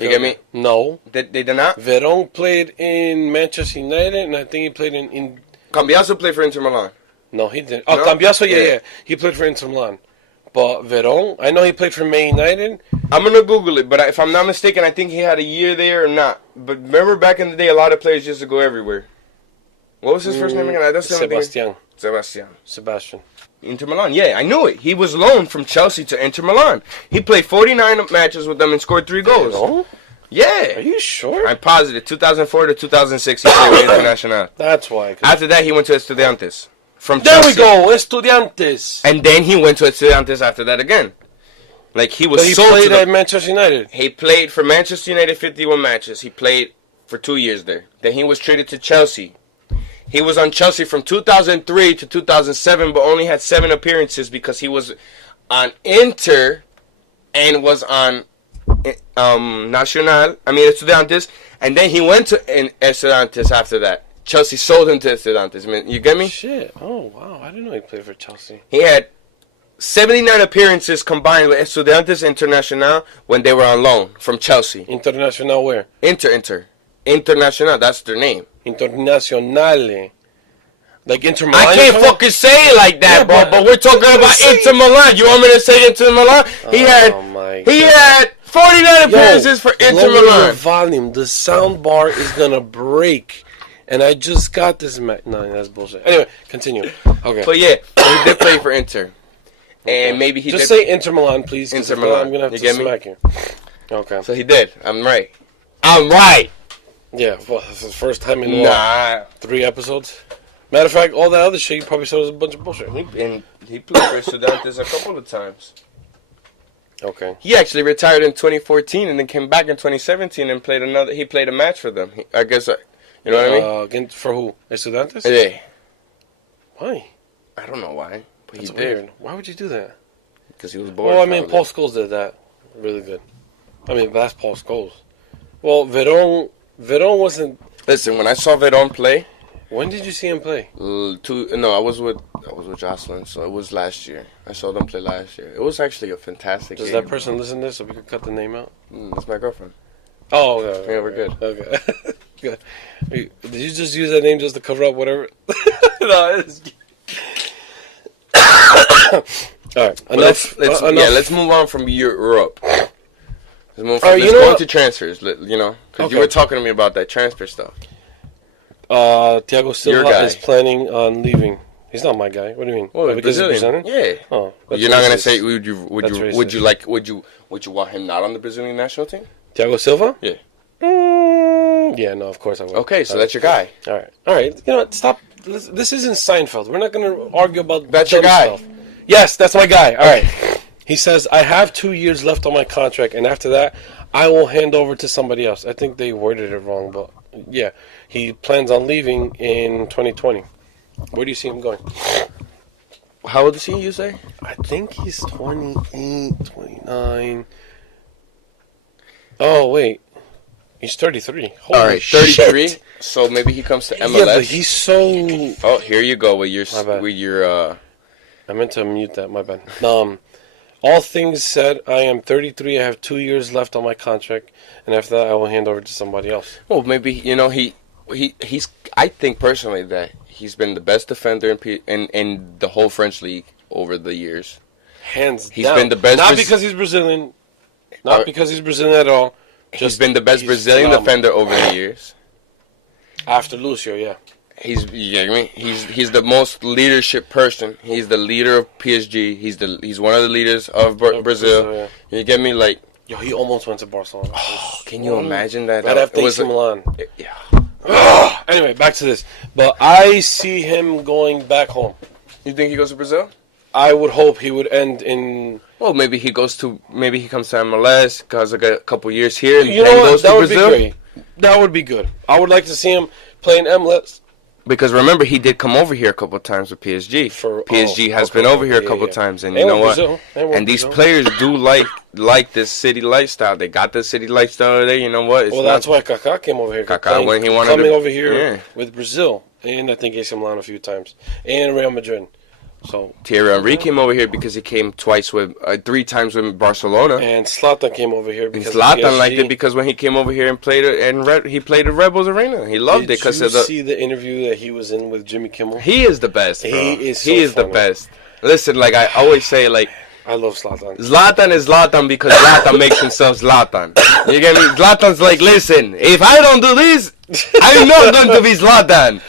You get me? No. They did not? Verón played in Manchester United, and I think he played in Cambiaso played for Inter Milan. No, he didn't. Oh, No? Cambiaso, Yeah. yeah. He played for Inter Milan. But Verón, I know he played for Man United. I'm going to Google it, but if I'm not mistaken, I think he had a year there or not. But remember back in the day, a lot of players used to go everywhere. What was his first name again? That's the only thing. Sebastian. Inter Milan, yeah, I knew it. He was loaned from Chelsea to Inter Milan. He played 49 matches with them and scored 3 goals. Verón? Yeah. Are you sure? I'm positive. 2004 to 2006, he played with Internacional. That's why. After that, he went to Estudiantes. From There Chelsea. we go, Estudiantes. And then he went to Estudiantes after that again. Like, he was But he sold played to them. at Manchester United. He played for Manchester United 51 matches. He played for 2 years there. Then he was traded to Chelsea. He was on Chelsea from 2003 to 2007, but only had 7 appearances because he was on Inter and was on Estudiantes. And then he went to Estudiantes after that. Chelsea sold him to Estudiantes. You get me? Shit. Oh, wow. I didn't know he played for Chelsea. He had 79 appearances combined with Estudiantes Internacional when they were on loan from Chelsea. Internacional where? Internacional, that's their name. Internazionale. Like Inter Milan? I can't fucking say it like that, bro. But we're talking about Inter Milan. You want me to say Inter Milan? He had 49 appearances for Inter Lower Milan. your volume. The sound bar is gonna break. And I just got this. No, that's bullshit. Anyway, continue. Okay. But yeah, he did play for Inter. And maybe he just did. say Inter Milan, please. Inter Milan. I'm gonna have You to get me? smack you. Okay. So he did. I'm right. I'm right. Yeah. Well, this is the first time in Nah. 3 episodes. Matter of fact, all that other shit you probably said was a bunch of bullshit. And he played for Estudiantes a couple of times. Okay. He actually retired in 2014 and then came back in 2017 and played another. He played a match for them. I guess. You know what I mean? Against, for who? Estudiantes? Yeah. Why? I don't know why, but That's he weird. did. Why would you do that? Because he was bored. Well, I mean, Paul Scholes did that really good. I mean, that's Paul Scholes. Well, Verón wasn't. Listen, when I saw Verón play, When did you see him play? I was with Jocelyn, so it was last year. I saw them play last year. It was actually a fantastic Does game. that person listen to this so we can cut the name out? That's my girlfriend. Oh, okay. Yeah, we're good. Okay. Good. Did you just use that name just to cover up whatever? No, it's... All right. Let's move on from Europe. Let's move from, let's go into transfers, because you were talking to me about that transfer stuff. Thiago Silva is planning on leaving. He's not my guy. What do you mean? Well, because he's Brazilian? Yeah. Oh, you're not gonna say would you want him not on the Brazilian national team? Thiago Silva? Yeah. Yeah, no, of course I would. Okay, so that's your guy. All right. You know what? Stop. This isn't Seinfeld. We're not going to argue about that's your guy. Stuff. Yes, that's my guy. All right. He says, I have 2 years left on my contract, and after that, I will hand over to somebody else. I think they worded it wrong, but yeah. He plans on leaving in 2020. Where do you see him going? How old is he, you say? I think he's 28, 29. Oh, wait. He's 33. Holy all right, 33. Shit. So maybe he comes to MLS. Yeah, but he's so... Oh, here you go with your... I meant to mute that, my bad. All things said, I am 33. I have 2 years left on my contract, and after that, I will hand over to somebody else. Well, maybe, he's... I think personally that he's been the best defender in the whole French league over the years. Hands down. He's been the best... Not because he's Brazilian. Not because he's Brazilian at all. He's been the best Brazilian defender over the years. After Lucio, yeah. You get me? He's the most leadership person. He's the leader of PSG. He's one of the leaders of Brazil. Yeah. You get me? Like, yo, he almost went to Barcelona. Oh, can you imagine that? Right after AC Milan. Yeah. Anyway, back to this. But I see him going back home. You think he goes to Brazil? I would hope he would end in... Well, maybe he comes to MLS, cause like a couple years here, and you know then what? goes That to would Brazil. be great. That would be good. I would like to see him playing MLS. Because remember, he did come over here a couple of times with PSG. PSG has been over here a couple of times, and you know what? And these players do like this city lifestyle. They got the city lifestyle there. You know what? Well, that's why Kaká came over here. Kaká, when he wanted coming over here with Brazil, and I think AC Milan a few times, and Real Madrid. So Thierry Henry came over here because he came 3 times with Barcelona. And Zlatan came over here because Zlatan liked it because when he came over here and played he played at Red Bulls Arena. He loved it because of the. Did you see the interview that he was in with Jimmy Kimmel? He is the best. Bro. He is the best. Listen, like I always say, like I love Zlatan. Zlatan is Zlatan because Zlatan makes himself Zlatan. You get me? Zlatan's like, listen, if I don't do this, I'm not going to be Zlatan.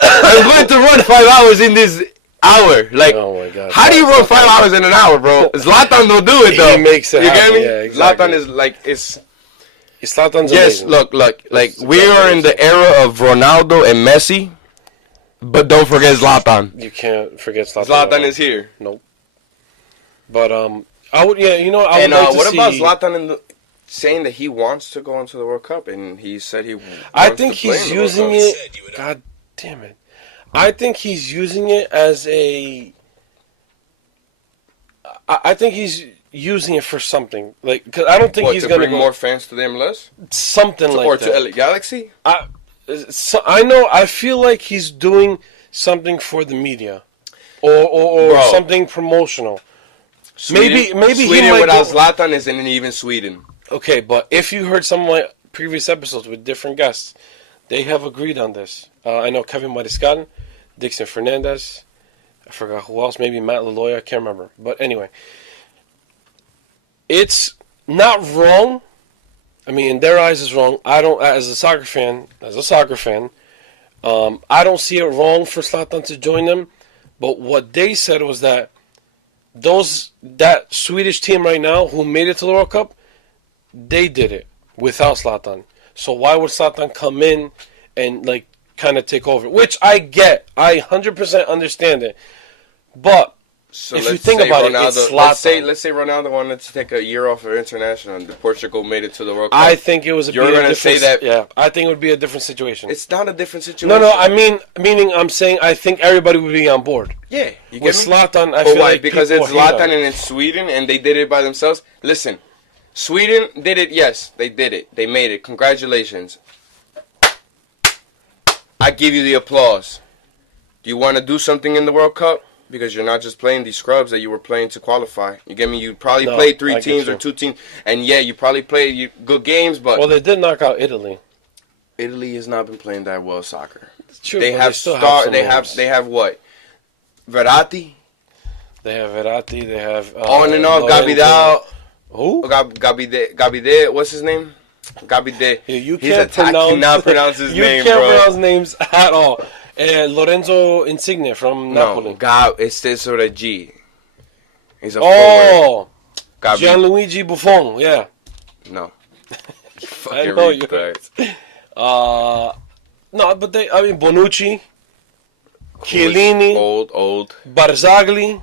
I'm going to run 5 hours in this hour. Like, oh my God. How do you run 5 hours in an hour, bro? Zlatan don't do it though. He makes it. You get me? Yeah, exactly. Zlatan is like Zlatan's yes, amazing. look, like we are in the era of Ronaldo and Messi, but don't forget Zlatan. You can't forget Zlatan. Zlatan is here. Nope. But I would, yeah, you know, I would and like to what see. about Zlatan saying that he wants to go into the World Cup, and he said he. I think he's using it. God damn it! I think he's using it as a. I think he's using it for something, like because I don't think he's going to bring more fans to the MLS. Something like that, or to LA Galaxy. I know. I feel like he's doing something for the media, or something promotional. Sweden, maybe Sweden he might without Zlatan isn't even Sweden. Okay, but if you heard some of my previous episodes with different guests, they have agreed on this. I know Kevin Mariscal, Dixon Fernandez, I forgot who else, maybe Matt Laloya, I can't remember. But anyway, it's not wrong. I mean, in their eyes, it's wrong. I don't, as a soccer fan, I don't see it wrong for Zlatan to join them. But what they said was that that Swedish team right now who made it to the World Cup, they did it without Zlatan. So why would Zlatan come in and like kind of take over? Which I get, I 100% understand it. But so if you think about Ronaldo, it's Zlatan. Let's say Ronaldo wanted to take a year off of international, and Portugal made it to the World Cup. I think it was. You're going to say that? Yeah, I think it would be a different situation. It's not a different situation. No. I meaning I'm saying I think everybody would be on board. Yeah, you get with me? Zlatan, I feel like because it's Zlatan and it's Sweden, and they did it by themselves. Listen, Sweden did it. Yes, they did it. They made it. Congratulations. I give you the applause. Do you want to do something in the World Cup? Because you're not just playing these scrubs that you were playing to qualify. You get me? You probably played 3 teams or 2 teams, and yeah, you probably played good games, but they did knock out Italy. Italy has not been playing that well soccer. It's true. They have They have what? Verratti. They have Verratti. They have on and off Gabidal. Who? Gabide. What's his name? Gabide. You cannot pronounce his name, bro. You can't bro. pronounce names at all. Lorenzo Insigne from Napoli. No, it says with a G. He's a forward. Gianluigi Buffon, yeah. No. I know you. No, but Bonucci, Chiellini, old. Barzagli,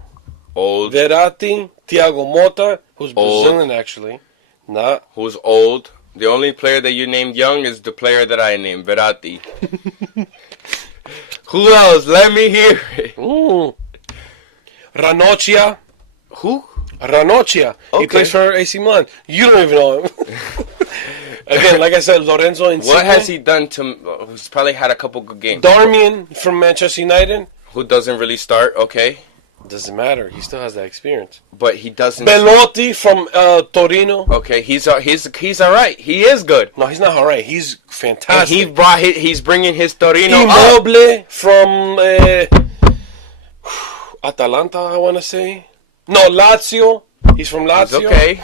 old. Verratti, Thiago Motta, who's Brazilian actually. Who's old. The only player that you named young is the player that I named, Verratti. Who else? Let me hear it. Ranocchia. Who? Ranocchia. Okay. He plays for AC Milan. You don't even know him. Again, like I said, Lorenzo Insigne. What has he done to... He's probably had a couple good games. Darmian from Manchester United. Who doesn't really start, okay. Doesn't matter. He still has that experience. But he doesn't... Belotti from Torino. Okay, he's all right. He is good. No, he's not all right. He's fantastic. And he's bringing his Torino Immobile from Atalanta, I want to say. No, Lazio. He's from Lazio. He's okay.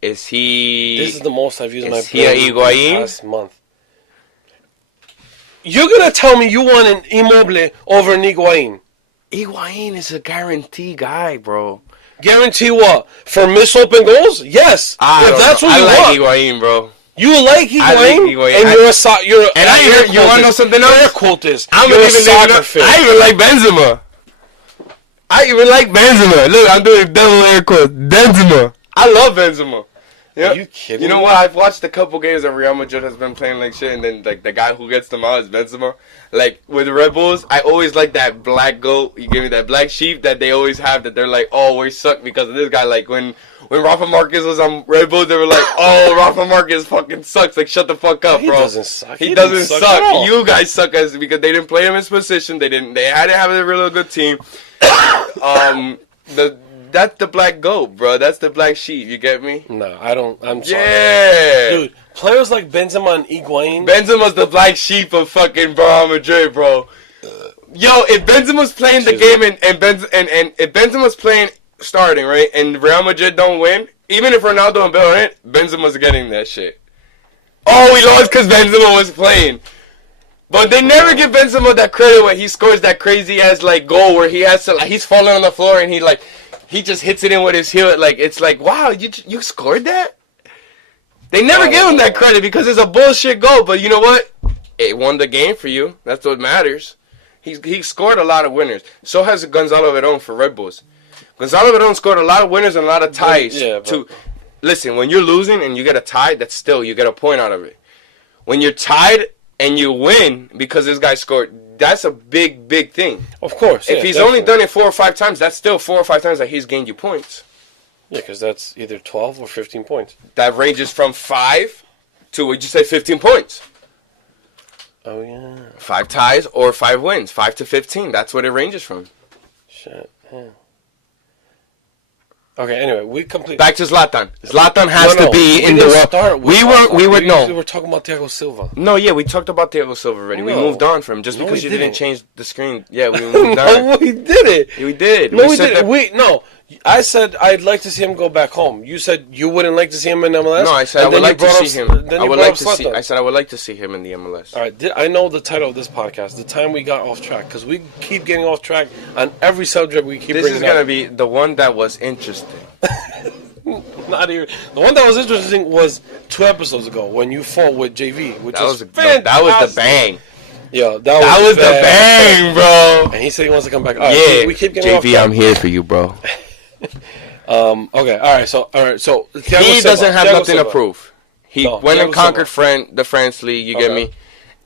Is he... This is the most I've used my brain in the past month. You're going to tell me you want an Immobile over an Higuain? Higuain is a guarantee guy, bro. Guarantee what? For miss open goals? Yes. If that's what you want. I like Higuain, bro. You like Higuain? I like Higuain. And you're a... And you want to know something else? You're a cultist. You're a soccer fan. I even like Benzema. Look, I'm doing double air quotes. Benzema. I love Benzema. Yeah. Are you kidding? You know what? I've watched a couple games that Real Madrid has been playing like shit, and then like the guy who gets them out is Benzema. Like with the Red Bulls, I always like that black goat. You give me that black sheep that they always have. That they're like, oh, we suck because of this guy. Like when Rafa Marquez was on Red Bulls, they were like, oh, Rafa Marquez fucking sucks. Like shut the fuck up, bro. He doesn't suck. He doesn't suck. You guys suck because they didn't play him in his position. They had to have a really good team. That's the black goat, bro. That's the black sheep. You get me? No, I don't. I'm sorry. Yeah. Dude, players like Benzema and Higuain. Benzema's the black sheep of fucking Real Madrid, bro. Yo, if Benzema's playing the game and if Benzema's playing starting, right, and Real Madrid don't win, even if Ronaldo and Bale are in, Benzema's getting that shit. Oh, we lost because Benzema was playing. But they never give Benzema that credit when he scores that crazy ass like goal where he has to he's falling on the floor and he just hits it in with his heel. Like it's like, wow, you scored that? They never give him that credit because it's a bullshit goal. But you know what? It won the game for you. That's what matters. He scored a lot of winners. So has Gonzalo Verón for Red Bulls. Gonzalo Verón scored a lot of winners and a lot of ties. Listen, when you're losing and you get a tie, that's still you get a point out of it. When you're tied and you win because this guy scored, that's a big, big thing. Of course. If he's only done it 4 or 5 times, that's still 4 or 5 times that he's gained you points. Yeah, because that's either 12 or 15 points. That ranges from 5 to, would you say, 15 points? Oh, yeah. 5 ties or 5 wins. 5 to 15. That's what it ranges from. Shit. Yeah. Okay, anyway, we completely... Back to Zlatan. Zlatan has to be in the... We were talking about Thiago Silva. No, yeah, we talked about Thiago Silva already. We moved on from him just because you didn't change the screen. Yeah, we moved on. No, we did it. We did. No, we didn't. No, I said I'd like to see him go back home. You said you wouldn't like to see him in MLS? No, I said I would like to see him. I said I would like to see him in the MLS. All right, I know the title of this podcast, the time we got off track, because we keep getting off track on every subject we keep bringing up. This is going to be the one that was interesting. Not even the one that was interesting was 2 episodes ago when you fought with JV, which was fantastic. That was the bang. Yeah, that was the bang, bro. And he said he wants to come back. All right, yeah, we keep getting JV, off track. I'm here for you, bro. Okay, all right. So he doesn't have nothing to prove. He went and conquered the France League. You get me?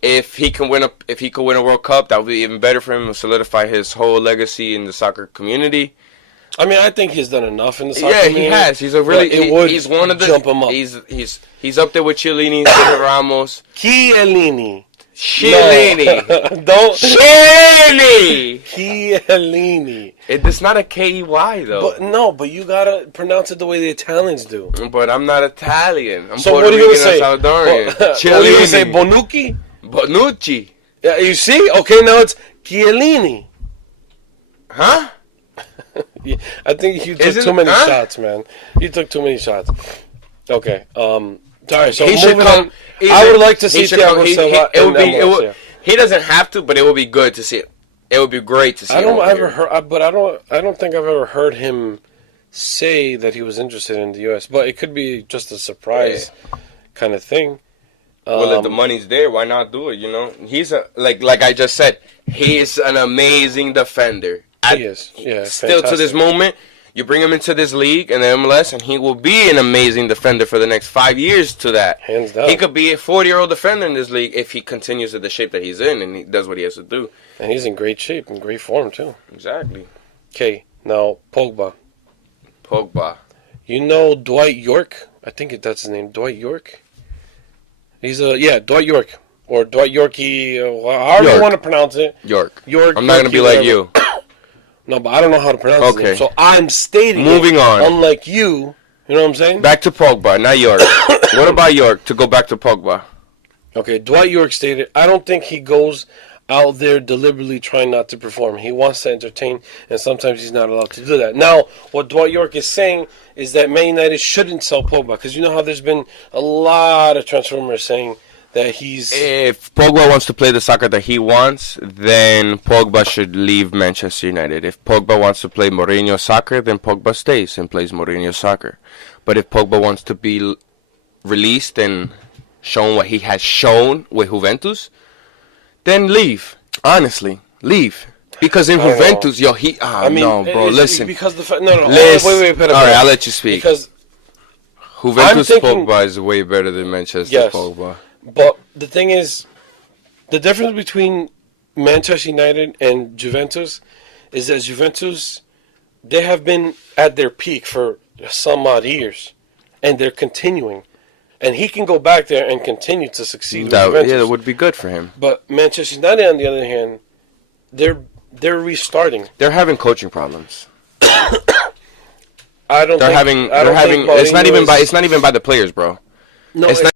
If he can win a World Cup, that would be even better for him to solidify his whole legacy in the soccer community. I mean, I think he's done enough in the soccer community. Yeah, he has. He's he's one of the jump him up. He's up there with Chiellini, Sergio Ramos. Chiellini. Don't Chiellini. Chiellini. It's not a K-E-Y though. But you gotta pronounce it the way the Italians do. But I'm not Italian. I'm so Puerto what are you Rican gonna say? Salvadorian. What are you gonna say? Bonucci? Bonucci. Yeah, you see? Okay, now it's Chiellini. Huh? Yeah, I think you took too many shots, man. You took too many shots. Okay. Sorry. So moving on. I would like to see Thiago Silva in MLS. He doesn't have to, but it would be good to see it. It would be great to see. I don't think I've ever heard him say that he was interested in the U.S. But it could be just a surprise kind of thing. Well, if the money's there, why not do it? You know, he's like I just said, he's an amazing defender. He is. Yeah. Still fantastic. To this moment, you bring him into this league and the MLS, and he will be an amazing defender for the next 5 years. To that, hands down, he could be a 40-year-old defender in this league if he continues in the shape that he's in and he does what he has to do. And he's in great shape, in great form too. Exactly. Okay, now Pogba. You know Dwight York? I think that's his name. Dwight York. He's Dwight York or Dwight Yorkie, however you want to pronounce it. York. I'm not gonna be like you. No, but I don't know how to pronounce it. So I'm stating Moving on. Unlike you know what I'm saying? Back to Pogba, not York. What about York, to go back to Pogba? Okay, Dwight York stated, I don't think he goes out there deliberately trying not to perform. He wants to entertain, and sometimes he's not allowed to do that. Now, what Dwight York is saying is that Man United shouldn't sell Pogba, because you know how there's been a lot of transfer rumors saying that if Pogba wants to play the soccer that he wants, then Pogba should leave Manchester United. If Pogba wants to play Mourinho soccer, then Pogba stays and plays Mourinho soccer. But if Pogba wants to be released and shown what he has shown with Juventus, then leave. Honestly, leave. Because in Juventus, listen. Because wait, all right, I'll let you speak. Because Juventus Pogba is way better than Manchester Pogba. But the thing is, the difference between Manchester United and Juventus is that Juventus, they have been at their peak for some odd years, and they're continuing. And he can go back there and continue to succeed. That would be good for him. But Manchester United, on the other hand, they're restarting. They're having coaching problems. It's not even by the players, bro. No, it's not